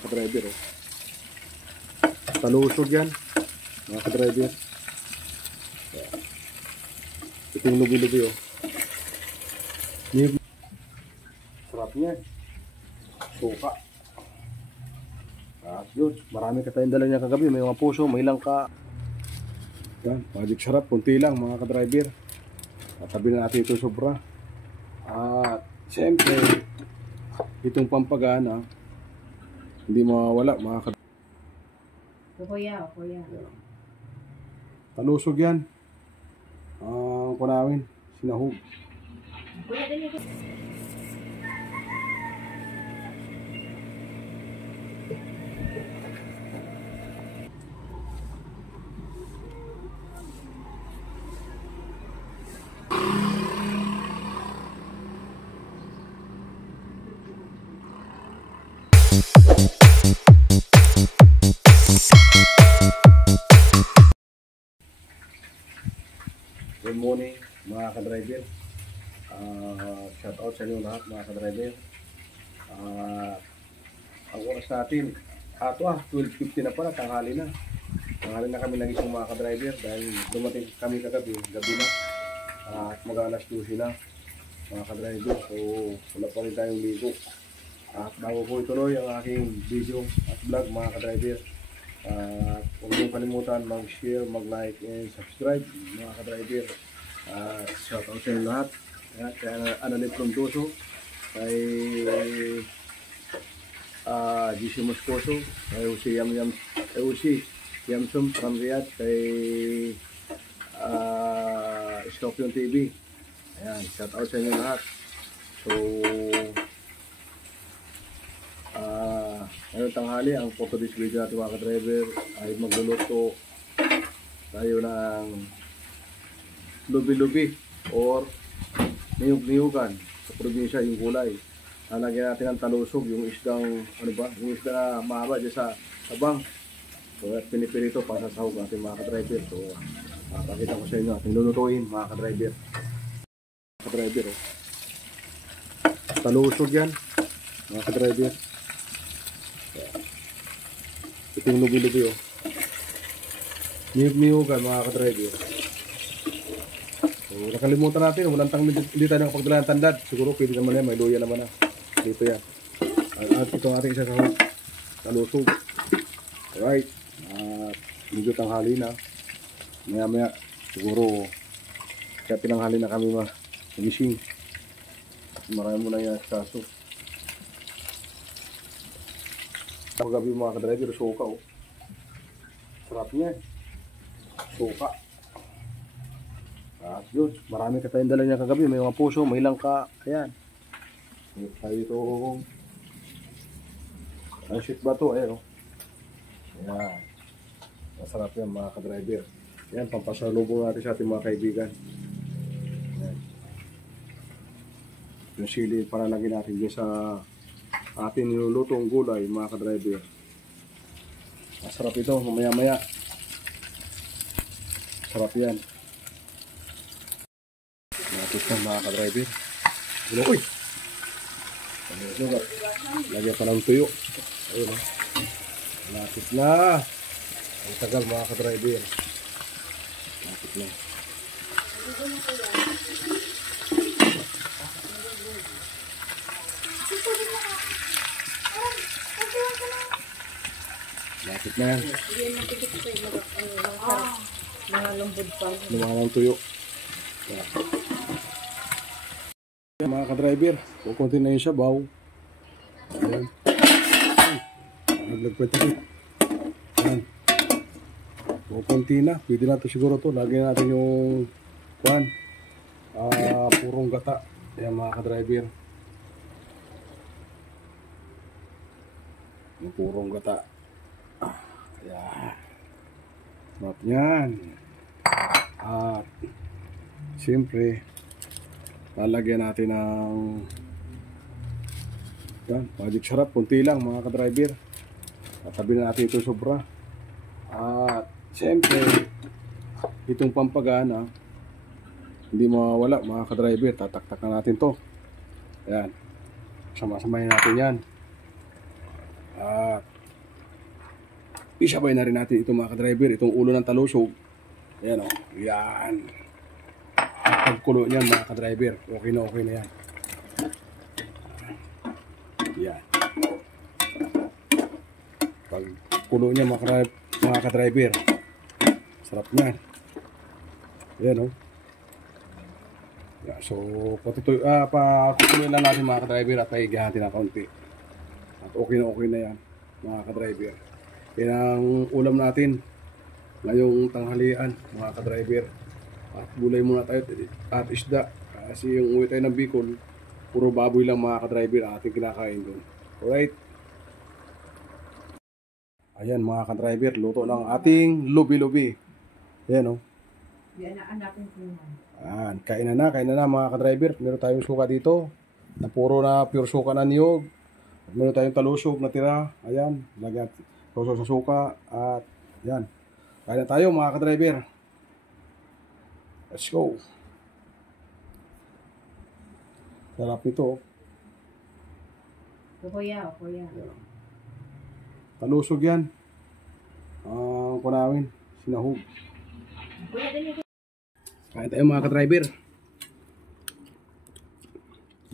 Ka-driver, oh. Talusog yan, mga ka-driver. Ito yung lubi-lubi, oh. Sarap niya. Suka. At yun, marami ka tayong dala niya kagabi. May mga puso, may langka. Yan, magic sarap. Kunti lang, mga ka-driver. Tatabi na natin ito sobra. At siyempre, itong pampagana, hindi mawawala, mga ka-driver. Kuya. Talusog yan. Ang kunawin, sinahog. Kuya, din ito. Good morning, mga ka-driver. Shout out sa inyo lahat, mga ka-driver. Ang oras natin, 12:50 na pala, tanghali na. Tanghali na kami nagising, mga ka-driver, dahil dumating kami kagabi, gabi na. At mag-alas 12 na, mga ka-driver. So, wala pa rin tayong ligo. At bago po ituloy ang aking video at vlog, mga ka-driver, huwag niyong kalimutan mag-share, mag-like, and subscribe, mga ka-driver. Shout out sa inyo lahat. Kaya Analip from Doso, kay GC Moscoso, kay Uzi Yamsum from Riyadh, kay Scorpion TV. Ayan, shout out sa inyo lahat. So, ngayong tanghali, ang photo this video natin, mga ka-driver, ay magluluto tayo ng lubi-lubi or niyog-niyugan sa probinsya, yung gulay. Lagyan natin ng talusog, yung isdang, yung isda na mahaba dyan sa tabang. So, at pinipirito para sa sahog natin, mga ka-driver. So, pakita ko sa inyo ating lulutuin, mga ka-driver. Ka-driver, oh. Talusog yan, mga ka-driver. Ito yung lubi-lubi, oh. Niyog-niyugan, mga ka-driver. So, nakalimutan natin, walang hindi tayo nakapagdala ng tandad. Siguro pwede naman yan, may luya naman na. Dito yan. At ito ang ating isa sa talusog. Alright. Medyo tanghali na. Maya-maya, siguro, kaya pinanghali na kami magising. Marami mo na yan sa kaso. Paggabi, mga ka-driver, suka, oh. Sarap niya. Suka. At yun, marami ka tayong dala niya kagabi. May mga puso, may langka. Ayan. Tayo itong ang shoot ba ito? Ayan, oh. Ayan. Masarap yan, mga ka-driver. Ayan, pampasalubong natin sa ating mga kaibigan. Ayan. Yung sili, palalagin natin dyan sa ating nilulutong gulay, mga ka-driver. Masarap ito, mamaya-maya. Sarap yan. Natin na, mga ka-driver. Uy! Lagyan pa ng tuyo. Ayun, oh. Lapit na. Ang tagal, mga ka-driver. Lapit na. Lapit na yan. Mga lumbod pa. Lumalang tuyo. Yan, mga ka-driver. Kukunti na yung sabaw. Ayan. Naglagpwet ako. Ayan. Kukunti na. Pwede na ito siguro ito. Lagyan natin yung purong gata. Ayan, mga ka-driver. Yung purong gata. Ayan. Sarap yan. At siyempre, lalagyan natin ng yan, magic sarap. Kunti lang, mga ka-driver. Tatabi na natin ito sobra. At siyempre, itong pampagana, hindi mawawala, mga ka-driver. Tataktak na natin to. Ayan. Sama-samayin natin yan. At Isabay na rin natin ito mga ka-driver, itong ulo ng talusog. Ayan o, yan. At pagkulo niyan mga ka-driver, okay na yan. Yan. Pagkulo niya mga ka-driver, sarap niyan. Ayan o. Yeah, so, pakukuloy lang natin mga ka-driver at pahigahan natin na kaunti. At okay na yan mga ka-driver. Yan ang ulam natin ngayong tanghalian mga ka-driver. At gulay muna tayo at isda. Kasi yung uwi tayo ng Bicol, puro baboy lang mga ka-driver ang ating kinakain doon. Alright. Ayan mga ka-driver, luto ng ating lubi-lubi. Ayan o. Yan na natin kumain. Ayan, kain na mga ka-driver. Meron tayong suka dito na puro na pure suka na niyog. Meron tayong talusog na tira. Ayan, lagyan toso sa suka. At yan, kain na tayo mga ka-driver. Let's go. Sarap nito. Kuya. Talusog yan. Kunawin, sinahog. Kuya, dali. Kain tayo mga ka-driver.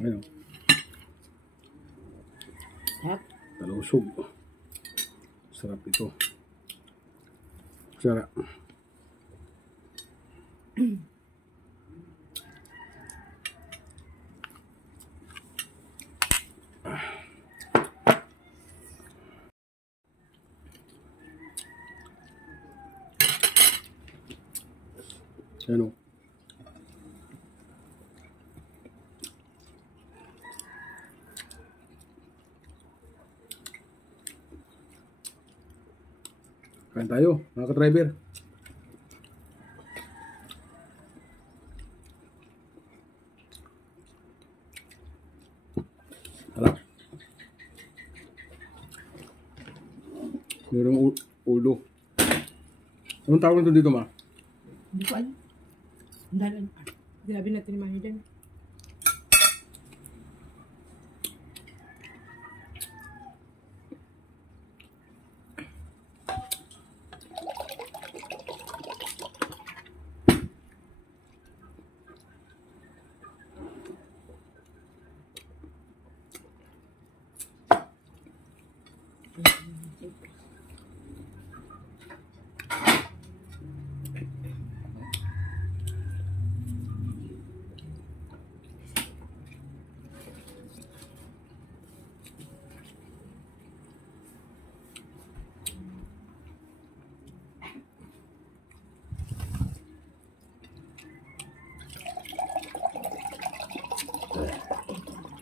Ayun. Hap. Talusog. Sarap ito. Sarap. Ano? Kain tayo, mga ka-driver. Harap. Merong ulo. Anong tawag nito dito, ma? Hindi ko alam. Dalan. Grabe natin ni Mami dyan.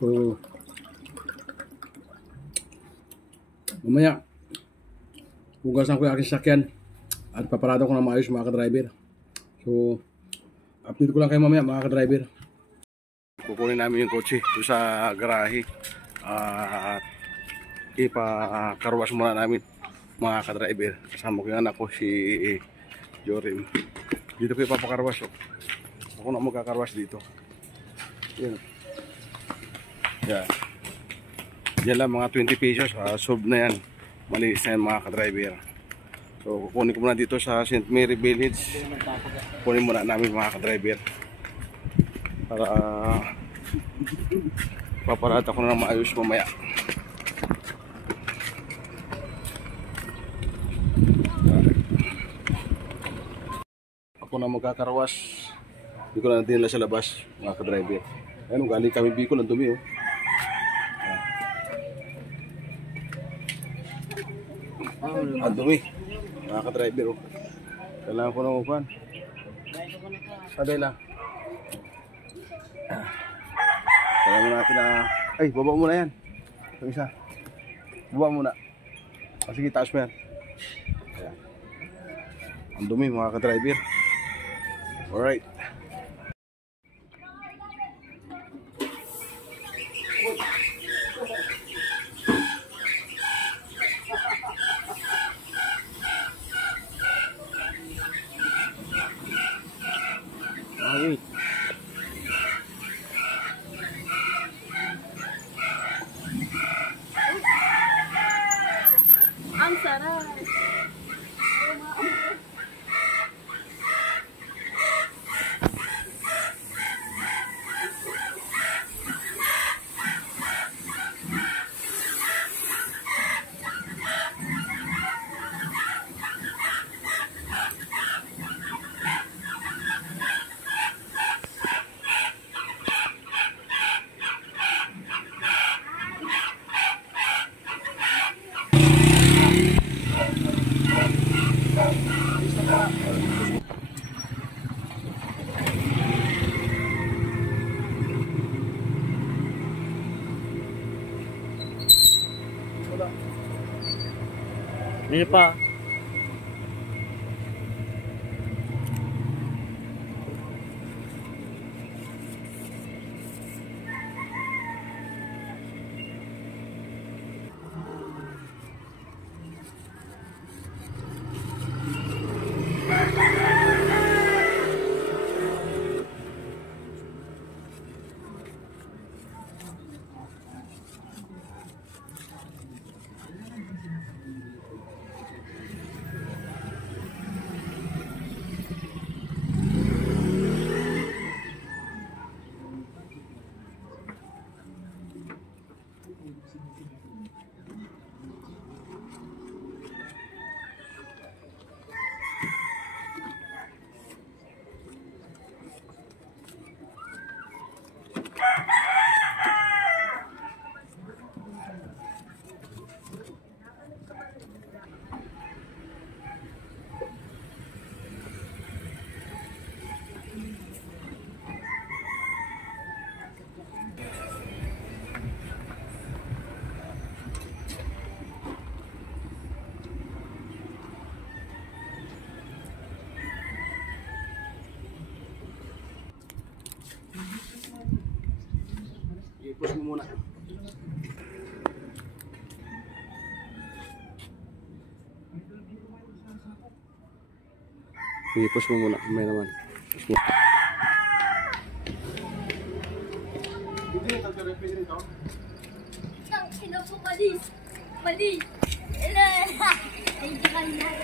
So, mamaya, hugasan ko yung aking sakyan at paparado ko na maayos mga ka-driver. So, update ko lang kayo mamaya mga ka-driver. Kukunin namin yung kotse doon sa garahe at ipakarwas muna namin mga ka-driver. Kasama ko yung anak ko si Jorim. Dito ko ipapakarwas. Ako na magkakarwas dito. Yan. Yan. Yan lang mga 20 pesos. Solve na yan. Malinis na yan mga ka-driver. So kukunin ko muna dito sa St. Mary Village. Kukunin muna namin mga ka-driver. Para paparata ko na maayos mamaya. Ako na magkakarwas. Hindi ko na dinala sa labas mga ka-driver. Ayun, galing kami Bicol, ang dumi oh. Ang dumi mga ka-driver oh. Kailangan ko na upan. Saday lang. Kailangan natin na ay, baba mo na yan. Ito isa. Baba muna. Sige, taas mo yan. Ayan. Ang dumi mga ka-driver. Alright. Wait. Ang sarap. Hindi pa. I-push mo muna. I-push mo muna. May naman. Push mo. Sino po mali? Mali! Hindi ka na.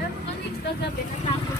Pero kanina kagabi natakot.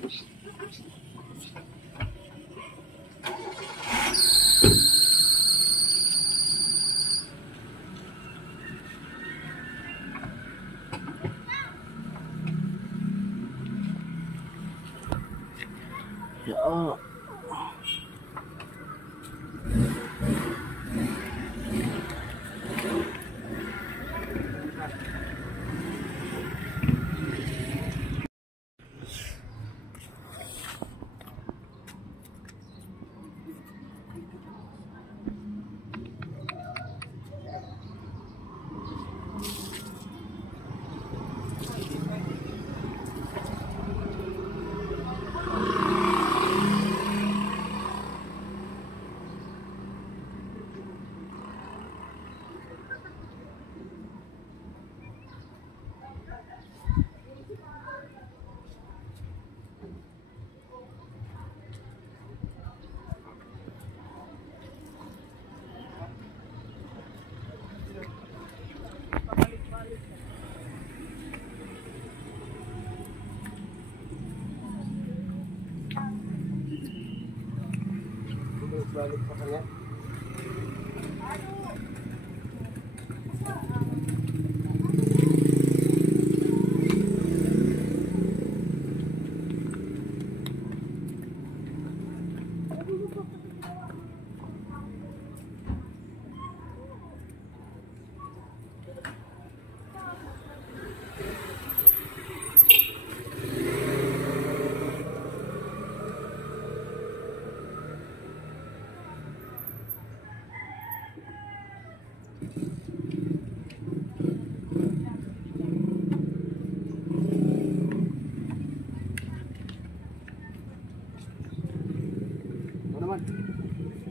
Ya. Balik pa kanya.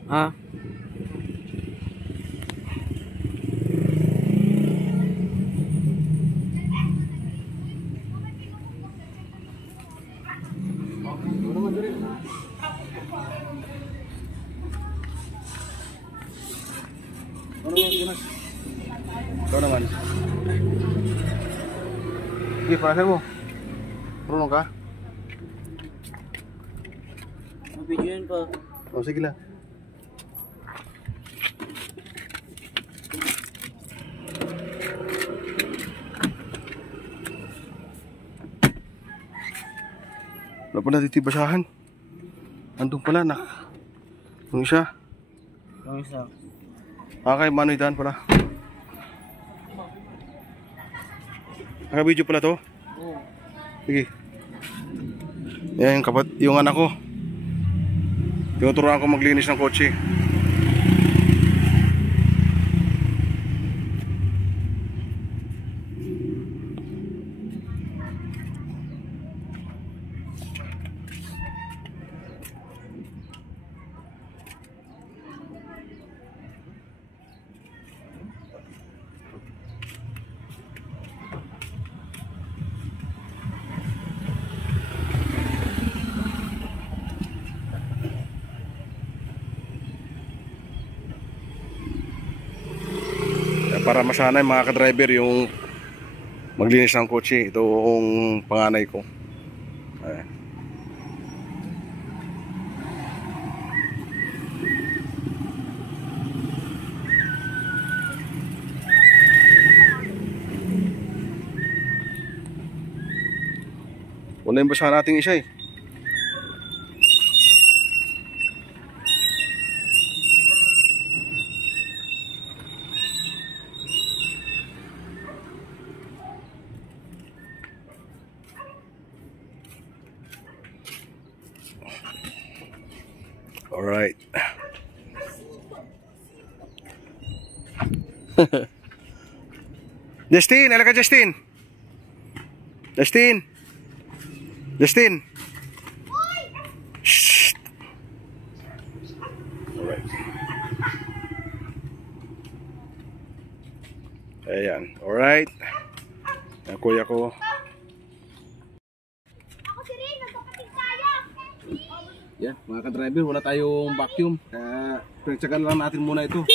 Ah. Ikaw naman. Sige, parasan mo. Marunong ka? Mabidyoin pa. O, sige lang. Wala pa natitibasahan. Andun pala, yung isa. Yung isa. Kay Manoy Dan pala. Naka-video pala to? Oo. Sige. Yan yung anak ko. Tinuturuan ko maglinis ng kotse. Para masanay mga ka-driver yung maglinis ng kotse. Ito yung panganay ko. Ayan. Wala yung basahan nating isa eh. Alright. Justin, ala ka Justin. Justin. Justin. Shh. Alright. Ayan, alright. Ang kuya ko. Yan, mga ka-driver, wala tayong vacuum. Kaya pinagtsagaan lang natin muna ito.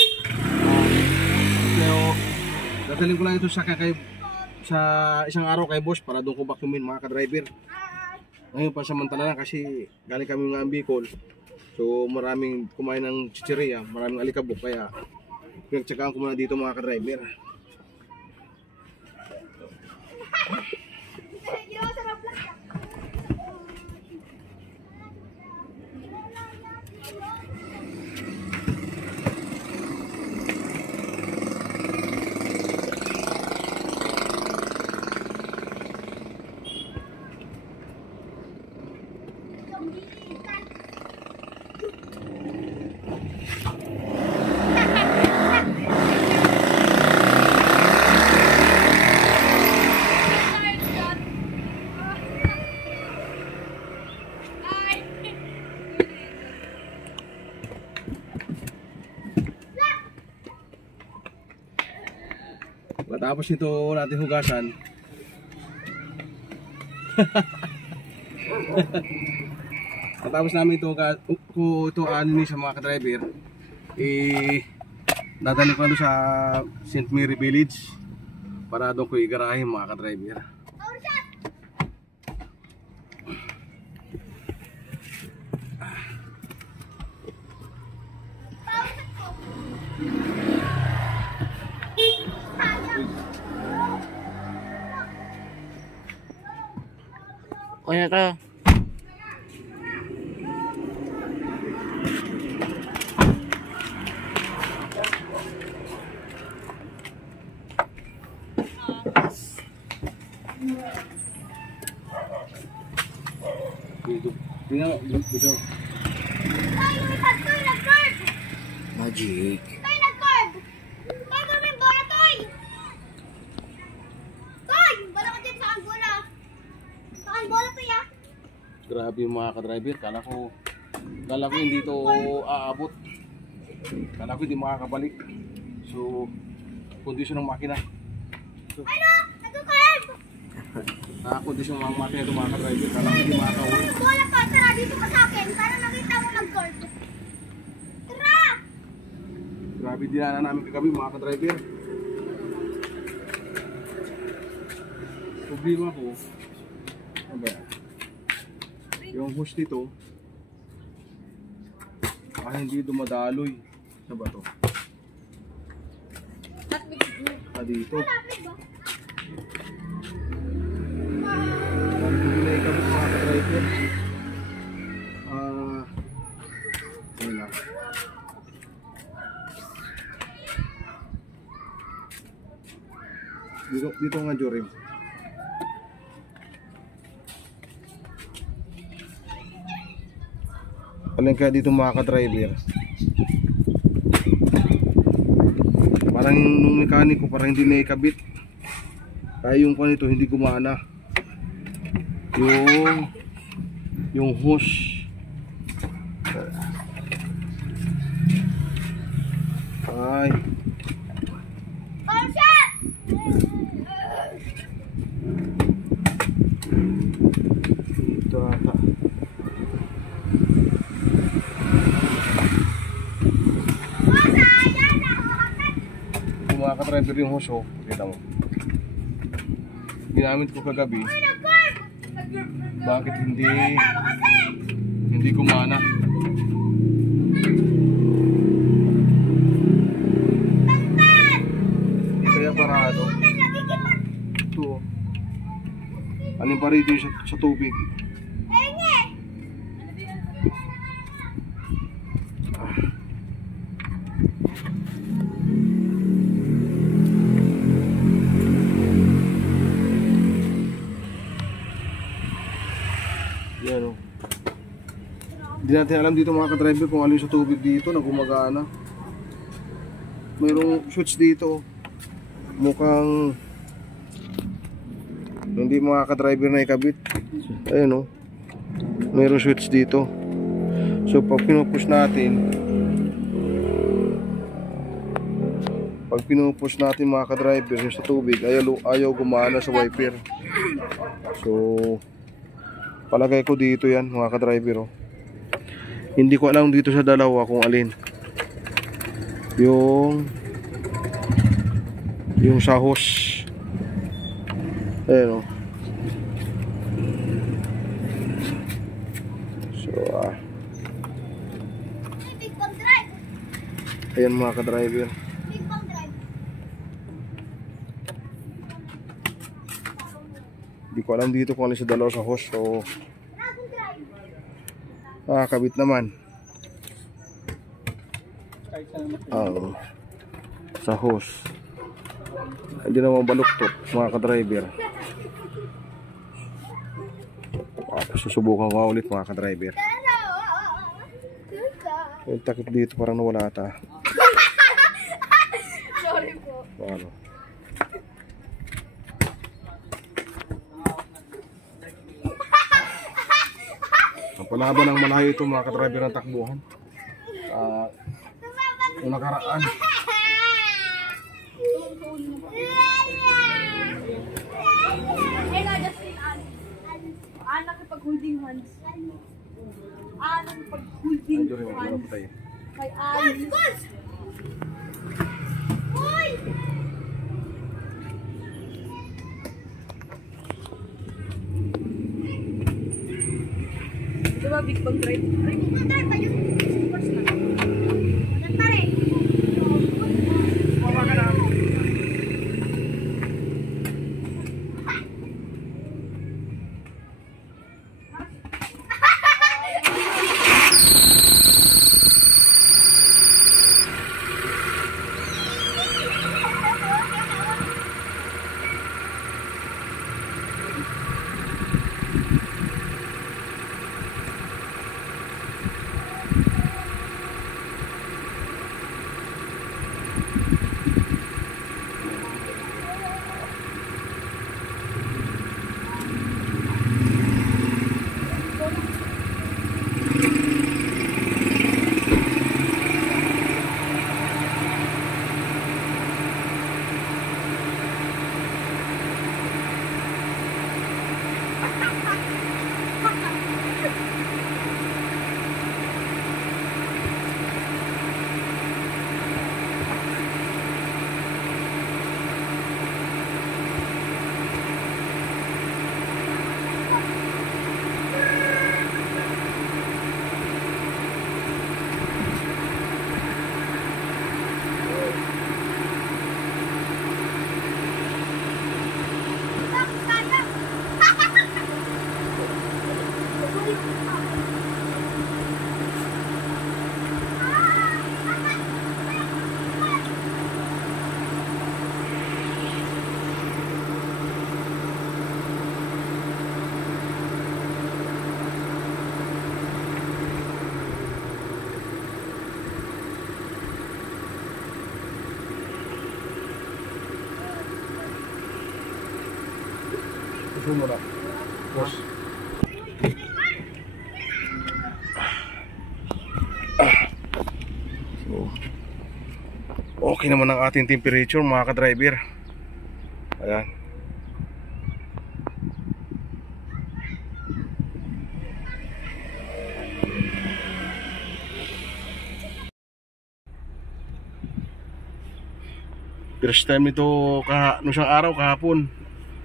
Pero dadalhin ko lang ito sa isang araw kay boss para doon ko vacuumin mga ka-driver. Ngayon pa samantala lang kasi galing kami ng Bicol. So maraming kumain ng chichirya, maraming alikabok kaya pinagtsagaan ko muna dito mga ka-driver. Matapos nito natin hugasan. Matapos namin ito anin sa mga ka-driver, dadalhin ko na doon sa St. Mary Village para doon ko igarahin mga ka-driver. Okay na tayo. Dito. Magic. Grabe yung mga ka-driver, kala ko hindi to aabot. Kala ko hindi makakabalik. So, kondisyon ng makina. So, kondisyon ng makina ito mga ka-driver, kala ko hindi makakauwi. Bola pa, tara dito ka sa akin para nakita mo nag-court. Tara! Grabe dinaanan namin kagabi mga ka-driver. Problema ko, ano ba yan? Yung hose dito hindi dumadaloy. Ano ba to? Dito. Parang hindi na ikabit mga ka-driver. Ayun lang. Dito nga Jorim. Alin kaya dito mga ka-driver, parang nung mekaniko parang hindi na ikabit, kaya yung panito hindi gumana yung hose. Ay dito ata. Mga ka-driver yung hose, kita mo. Ginamit ko kagabi. Bakit hindi gumana? Kaya parado. Ito. Alin pa rito sa tubig. Yan o. Hindi natin alam dito mga ka-driver kung alin sa tubig dito na gumagana. Mayroong switch dito. Mukhang hindi mga ka-driver na ikabit. Ayun o. Mayroong switch dito. So pag pinupush natin mga ka-driver yung sa tubig, ayaw gumana sa wiper. So palagay ko dito yan mga ka-driver. Hindi ko alam dito sa dalawa kung alin yung sa hose. Ayan o. So, Ay, Big Bang Drive. ayan mga ka-driver. Big Bang Drive. Hindi ko alam dito kung ano sa dalawa sa hose. So, Dragon Drive. kabit naman. Sa hose. Hindi naman baluktot mga ka-driver. Susubukan ko ulit mga ka-driver. Yung takip dito parang nawala ata. Sorry po. Ano? Ang palaban ng malayo ito mga ka-driver ng takbuhan. Yung nakaraan. Nakipag-holding hands. Nakipag-holding Medyo rin hands. magpapatay. Kay Alice. Goals! Uy! Ito ba Big Bang Drive? Ay, Big Bang Drive ba yun? Sports na. Maganda rin. Sumo na. Boss. So, okay naman ang ating temperature mga ka-driver. Ayan. First time nito nung isang araw kahapon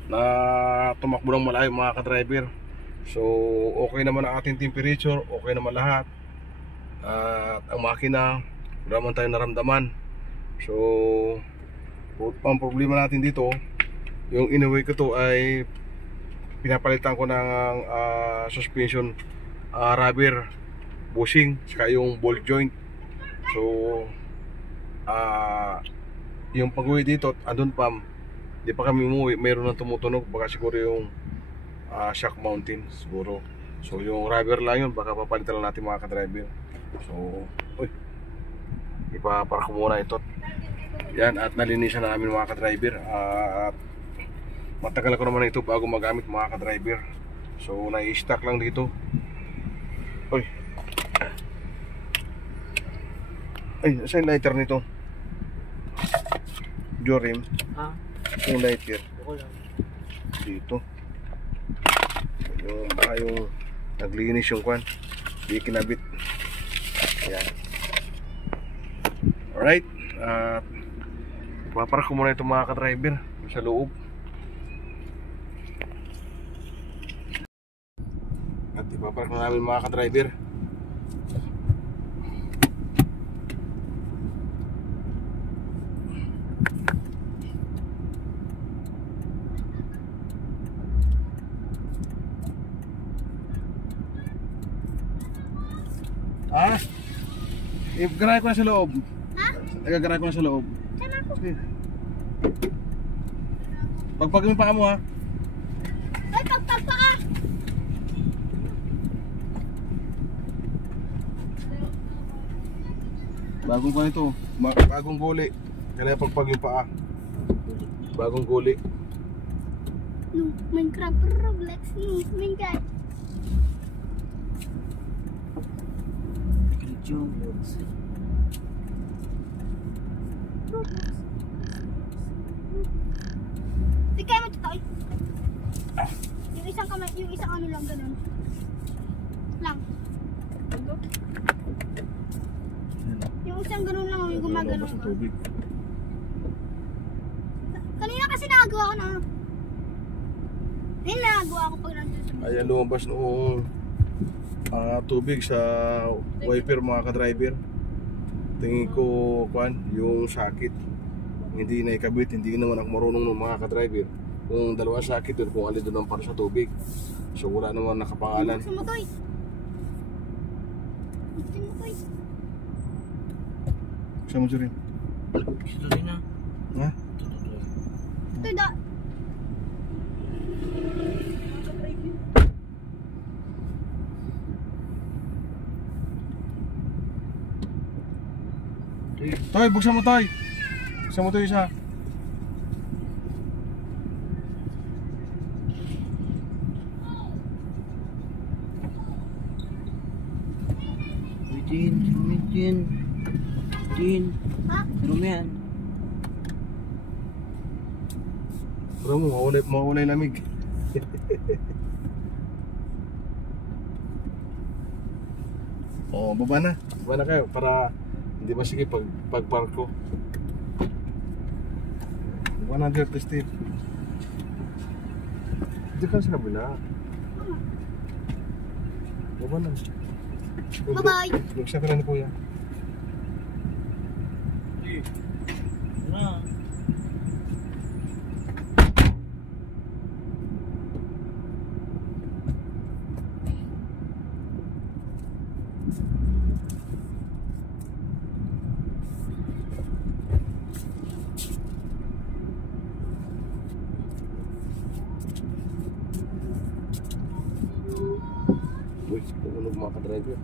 na tumakbo ng malayo mga ka-driver. So okay naman ang ating temperature, okay naman lahat. At ang makina wala naman tayong naramdaman. So ang problema natin dito, yung inuwi ko to ay pinapalitan ko ng suspension rubber bushing saka yung ball joint. So yung pag-uwi dito, andun pa, di pa kami umuwi, mayroon na tumutunog, baka siguro yung shock mountain siguro. So yung rubber lang yun, baka papalitan lang natin mga ka-driver. So ipapark ko muna ito. Yan, at nalinisan na namin mga ka-driver. At matagal ako naman ito bago magamit mga ka-driver. So nai-stack lang dito. Ay, saan yung lighter nito? Jorim, yung lighter dito. Yung naglinis yung kwan, di kinabit. Ayan. Alright, paparak ko muna itong mga ka-driver sa loob. At ipapark na namin mga ka-driver. Garay ko na sa loob. Ha? Nagagaray ko na sa loob. Saan ako? Sige. Pagpag yung paa mo ha. Ay, pagpagpa ka! Bagong pa ito. Bagong guli. Kaya pagpag yung paa. Bagong guli. No, Minecraft, Roblox, no, Minecraft. Di kaya mo ito tayo. Yung isang kamay, yung isang ano lang ganun. Lang. Yung isang ganun lang, yung gumagano Lumabas ng ka. tubig. Kanina kasi nagawa ko na. Ayun, nagawa ko pag nandun sa Ayan, lumabas noong tubig sa wiper mga ka-driver. Tingin ko yung sakit hindi na ikabit, hindi naman ako marunong ng mga ka-driver kung dalawang sakit yun, kung alin doon ang para sa tubig. So wala naman nakapangalan. Buksan mo to eh. Buksan mo to eh. Saan mo siya rin? Gusto rin na. Ha? Ito da. Toy, buksan mo Toy. Buksan mo to isa. Tin. Ha? Ano mo yan? Pero mo, mawala yung lamig. Oh, baba na. Baba na kayo para hindi masigit pag-park ko. Baba na, Dirty Steve. Hindi ka sa kabila. Baba na. Bye-bye. Buksan ka na ni Kuya. Ano? Uy, tumunog mga ka-driver.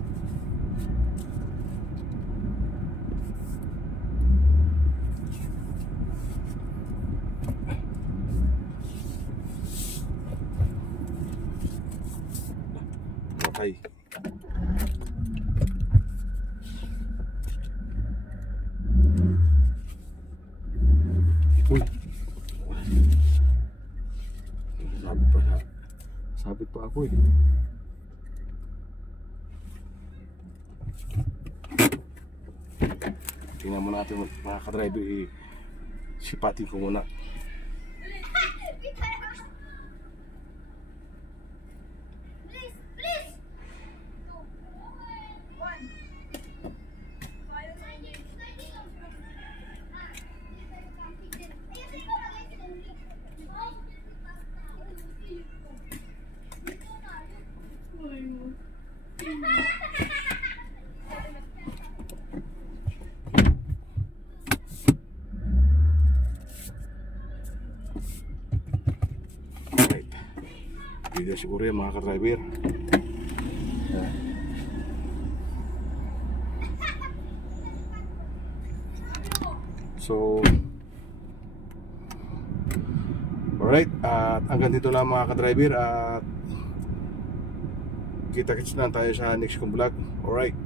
Matay. Uy. Sabit pa ako eh. Tingnan mo natin mga ka-driver, sipatin ko muna. Please, please. Right. Hindi siguro yan mga ka-driver. So alright, at hanggang dito lang mga ka-driver, at kita-kits na tayo sa next kong vlog. Alright.